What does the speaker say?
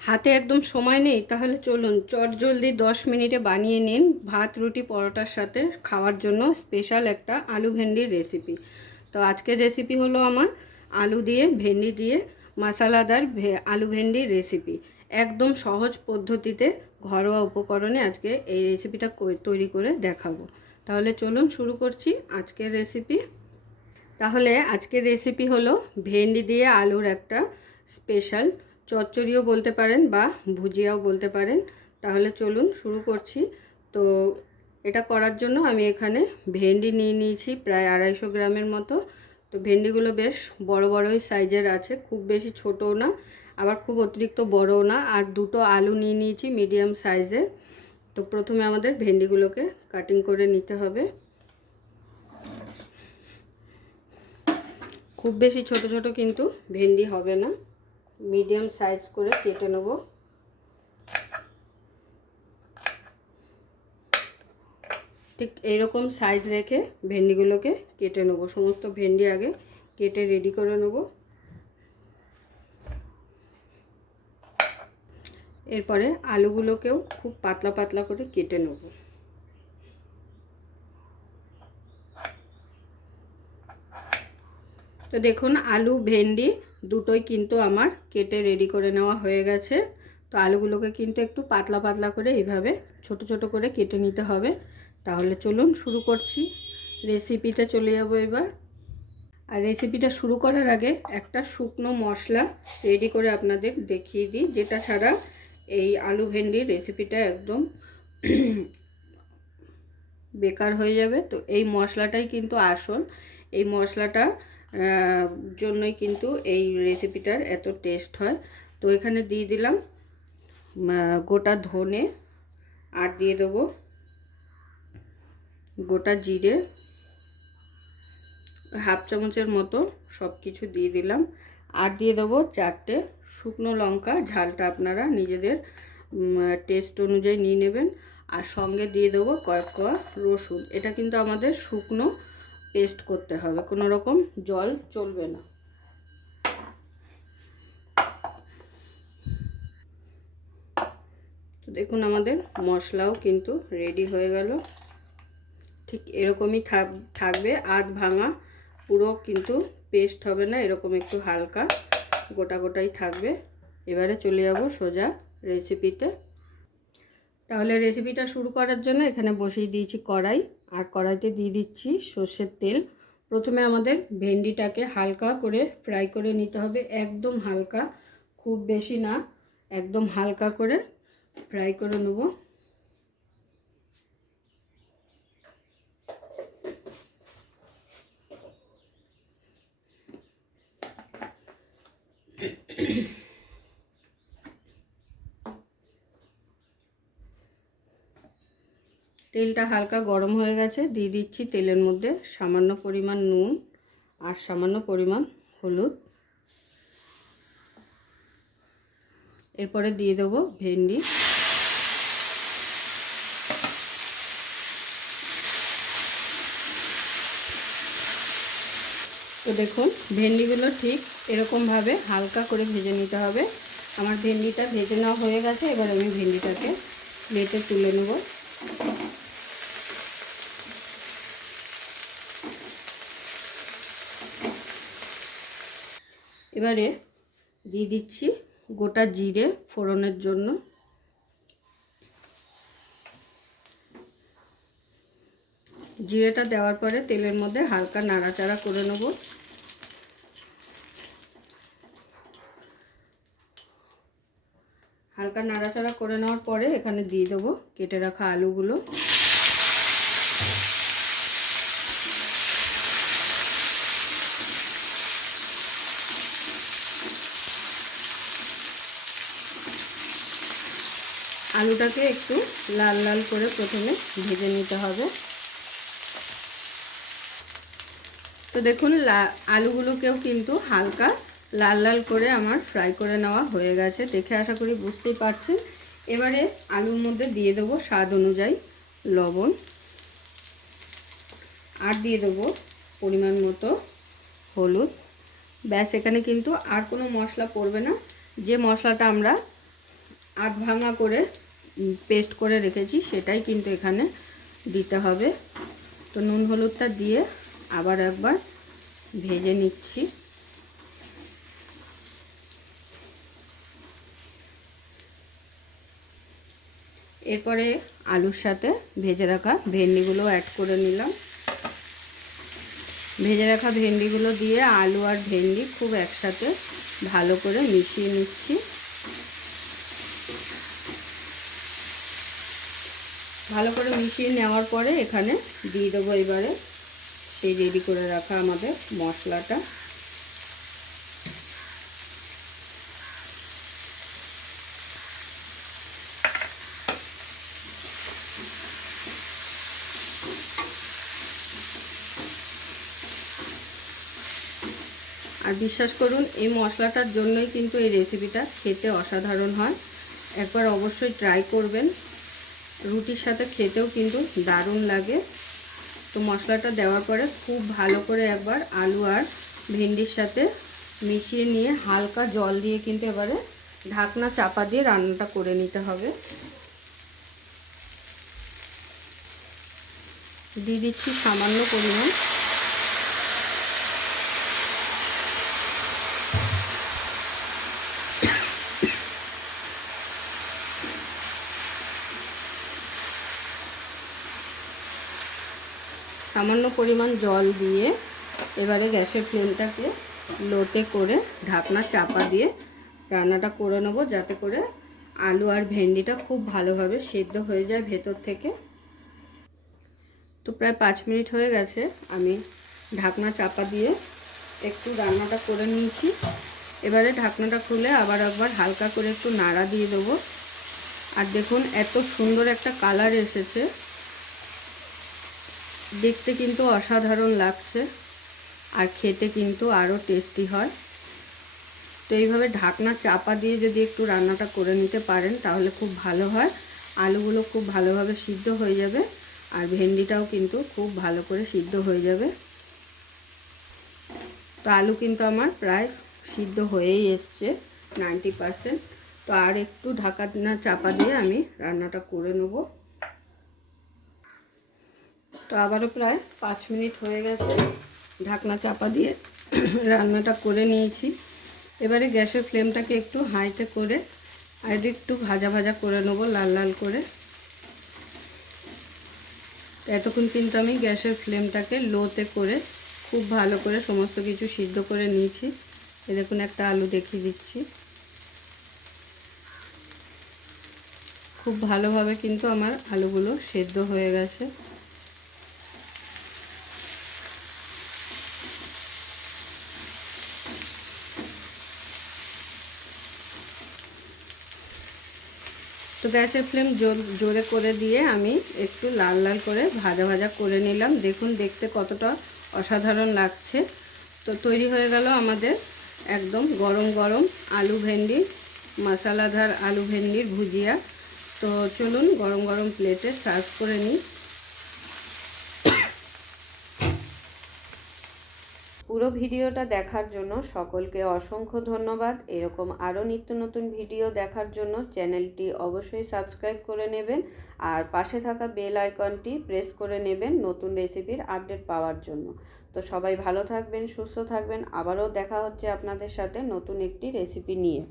হাতে একদম সময় নেই, তাহলে চলুন চটজলদি 10 মিনিটে বানিয়ে নিন ভাত রুটি পরোটার সাথে খাওয়ার জন্য স্পেশাল একটা আলু ভেন্ডির রেসিপি। তো আজকের রেসিপি হলো আমার আলু দিয়ে ভেন্ডি দিয়ে মশলাদার আলু ভেন্ডির রেসিপি। একদম সহজ পদ্ধতিতে ঘরোয়া উপকরণে আজকে এই রেসিপিটা তৈরি করে দেখাবো। তাহলে চলুন শুরু করছি আজকের রেসিপি। তাহলে আজকের রেসিপি হলো ভেন্ডি দিয়ে আলুর একটা স্পেশাল চচ্চড়িও বলতে পারেন বা ভুজিয়াও বলতে পারেন। তাহলে চলুন শুরু করছি। তো এটা করার জন্য আমি এখানে ভেন্ডি নিয়ে নিয়েছি প্রায় 250 গ্রামের মতো। তো ভেন্ডিগুলো বেশ বড় বড়ই সাইজের আছে, খুব বেশি ছোটও না আবার খুব অতিরিক্ত বড়ও না। আর দুটো আলু নিয়ে নিয়েছি মিডিয়াম সাইজের। তো প্রথমে আমাদের ভেন্ডিগুলোকে কাটিং করে নিতে হবে। খুব বেশি ছোট ছোট কিন্তু ভেন্ডি হবে না, মিডিয়াম সাইজ করে কেটে নেব। ঠিক এইরকম সাইজ রেখে ভেন্ডিগুলোকে কেটে নেব। সমস্ত ভেন্ডি আগে কেটে রেডি করে নেব। এরপরে আলুগুলোকেও খুব পাতলা পাতলা করে কেটে নেব। তো দেখুন আলু ভেন্ডি দুটোই কিন্তু আমার কেটে রেডি করে নেওয়া হয়ে গেছে। তো আলুগুলোকে কিন্তু একটু পাতলা পাতলা করে এইভাবে ছোট ছোট করে কেটে নিতে হবে। তাহলে চলুন শুরু করছি, রেসিপিতে চলে যাব এবার। আর রেসিপিটা শুরু করার আগে একটা শুকনো মশলা রেডি করে আপনাদের দেখিয়ে দিই, যেটা ছাড়া এই আলু ভেন্ডির রেসিপিটা একদম বেকার হয়ে যাবে। তো এই মশলাটাই কিন্তু আসল, এই মশলাটা জন্যই কিন্তু এই রেসিপিটার এত টেস্ট হয়। তো এখানে দিয়ে দিলাম গোটা ধনে, আর দিয়ে দেবো গোটা জিরে, হাফ চামচের মতো সব কিছু দিয়ে দিলাম। আর দিয়ে দেবো 4টে শুকনো লঙ্কা, ঝালটা আপনারা নিজেদের টেস্ট অনুযায়ী নিয়ে নেবেন। আর সঙ্গে দিয়ে দেবো কয়েক কোয়া রসুন। এটা কিন্তু আমাদের শুকনো পেস্ট করতে হবে, কোনো রকম জল চলবে না। তো দেখুন আমাদের মশলাও কিন্তু রেডি হয়ে গেল। ঠিক এরকমই থাকবে, আধ ভাঙা, পুরো কিন্তু পেস্ট হবে না, এরকম একটু হালকা গোটা গোটাই থাকবে। এবারে চলে যাব সোজা রেসিপিতে। তাহলে রেসিপিটা শুরু করার জন্য এখানে বসিয়ে দিয়েছি কড়াই, আর কড়াইতে দিয়ে দিচ্ছি সর্ষের তেল। প্রথমে আমাদের ভেন্ডিটাকে হালকা করে ফ্রাই করে নিতে হবে, একদম হালকা, খুব বেশি না, একদম হালকা করে ফ্রাই করে নেব। তেলটা হালকা গরম হয়ে গেছে, দিয়ে দিচ্ছি তেলের মধ্যে সামান্য পরিমাণ নুন আর সামান্য পরিমাণ হলুদ। এরপরে দিয়ে দেবো ভেন্ডি। তো দেখুন ভেন্ডিগুলো ঠিক এরকমভাবে হালকা করে ভেজে নিতে হবে। আমার ভেন্ডিটা ভেজে নেওয়া হয়ে গেছে। এবার আমি ভেন্ডিটাকে প্লেটে তুলে নেব। এবারে দিয়ে দিচ্ছি গোটা জিরে ফোড়নের জন্য। জিরেটা দেওয়ার পরে তেলের মধ্যে হালকা নাড়াচাড়া করে নেব। হালকা নাড়াচাড়া করে নেওয়ার পরে এখানে দিয়ে দেবো কেটে রাখা আলুগুলো। আলুটাকে একটু লাল লাল করে প্রথমে ভেজে নিতে হবে। তো দেখুন আলুগুলোকেও কিন্তু হালকা লাল লাল করে আমার ফ্রাই করে নেওয়া হয়ে গেছে, দেখে আশা করি বুঝতেই পারছেন। এবারে আলুর মধ্যে দিয়ে দেবো স্বাদ অনুযায়ী লবণ, আর দিয়ে দেবো পরিমাণ মতো হলুদ। ব্যাস, এখানে কিন্তু আর কোনো মশলা পড়বে না। যে মশলাটা আমরা আধ ভাঙা করে পেস্ট করে রেখেছি সেটাই কিন্তু এখানে দিতে হবে। তো নুন হলুদটা দিয়ে আবার একবার ভেজে নিচ্ছি। এরপরে আলুর সাথে ভেজে রাখা ভেন্ডিগুলো অ্যাড করে নিলাম। ভেজে রাখা ভেন্ডিগুলো দিয়ে আলু আর ভেন্ডি খুব একসাথে ভালো করে মিশিয়ে নিচ্ছি। ভালো করে মিশিয়ে নেওয়ার পরে এখানে দিয়ে দেবো এবারে সেই রেডি করে রাখা আমাদের মশলাটা। আর বিশ্বাস করুন এই মশলাটার জন্যই কিন্তু এই রেসিপিটা খেতে অসাধারণ হয়। একবার অবশ্যই ট্রাই করবেন, রুটির সাথে খেতেও কিন্তু দারুণ লাগে। তো মশলাটা দেওয়ার পরে খুব ভালো করে একবার আলু আর ভেন্ডির সাথে মিশিয়ে নিয়ে হালকা জল দিয়ে কিন্তু এবারে ঢাকনা চাপা দিয়ে রান্নাটা করে নিতে হবে। দিয়ে দিচ্ছি সামান্য পরিমাণ জল দিয়ে এবারে গ্যাসের ফ্লেমটাকে লোতে করে ঢাকনা চাপা দিয়ে রান্নাটা করে নেব, যাতে করে আলু আর ভেন্ডিটা খুব ভালোভাবে সেদ্ধ হয়ে যায় ভেতর থেকে। তো প্রায় 5 মিনিট হয়ে গেছে, আমি ঢাকনা চাপা দিয়ে একটু রান্নাটা করে নিয়েছি। এবারে ঢাকনাটা খুলে আবার একবার হালকা করে একটু নাড়া দিয়ে দেবো। আর দেখুন এত সুন্দর একটা কালার এসেছে, দেখতে কিন্তু অসাধারণ লাগছে আর খেতে কিন্তু আরও টেস্টি হয়। তো এইভাবে ঢাকনা চাপা দিয়ে যদি একটু রান্নাটা করে নিতে পারেন তাহলে খুব ভালো হয়। আলুগুলো খুব ভালোভাবে সিদ্ধ হয়ে যাবে আর ভেন্ডিটাও কিন্তু খুব ভালো করে সিদ্ধ হয়ে যাবে। তো আলু কিন্তু আমার প্রায় সিদ্ধ হয়েই এসছে 90%। তো আর একটু ঢাকনা চাপা দিয়ে আমি রান্নাটা করে নেব। তো আবারও প্রায় 5 মিনিট হয়ে গেছে, ঢাকনা চাপা দিয়ে রান্নাটা করে নিয়েছি। এবারে গ্যাসের ফ্লেমটাকে একটু হাইতে করে আর একটু ভাজা ভাজা করে নেব, লাল লাল করে। এতক্ষণ কিন্তু আমি গ্যাসের ফ্লেমটাকে লোতে করে খুব ভালো করে সমস্ত কিছু সিদ্ধ করে নিয়েছি। এই দেখুন একটা আলু দেখিয়ে দিচ্ছি, খুব ভালোভাবে কিন্তু আমার আলুগুলো সেদ্ধ হয়ে গেছে। তো গ্যাসের ফ্লেম জোরে করে দিয়ে আমি একটু লাল লাল করে ভাজা ভাজা করে নিলাম। দেখুন দেখতে কতটা অসাধারণ লাগছে। তো তৈরি হয়ে গেল আমাদের একদম গরম গরম আলু ভেন্ডি মশলাদার আলু ভেন্ডির ভুজিয়া। তো চলুন গরম গরম প্লেটে সার্ভ করে নিই। পুরো ভিডিওটা দেখার জন্য সকলকে অসংখ্য ধন্যবাদ। এরকম আরও নিত্য নতুন ভিডিও দেখার জন্য চ্যানেলটি অবশ্যই সাবস্ক্রাইব করে নেবেন আর পাশে থাকা বেল আইকনটি প্রেস করে নেবেন নতুন রেসিপির আপডেট পাওয়ার জন্য। তো সবাই ভালো থাকবেন, সুস্থ থাকবেন। আবারও দেখা হচ্ছে আপনাদের সাথে নতুন একটি রেসিপি নিয়ে।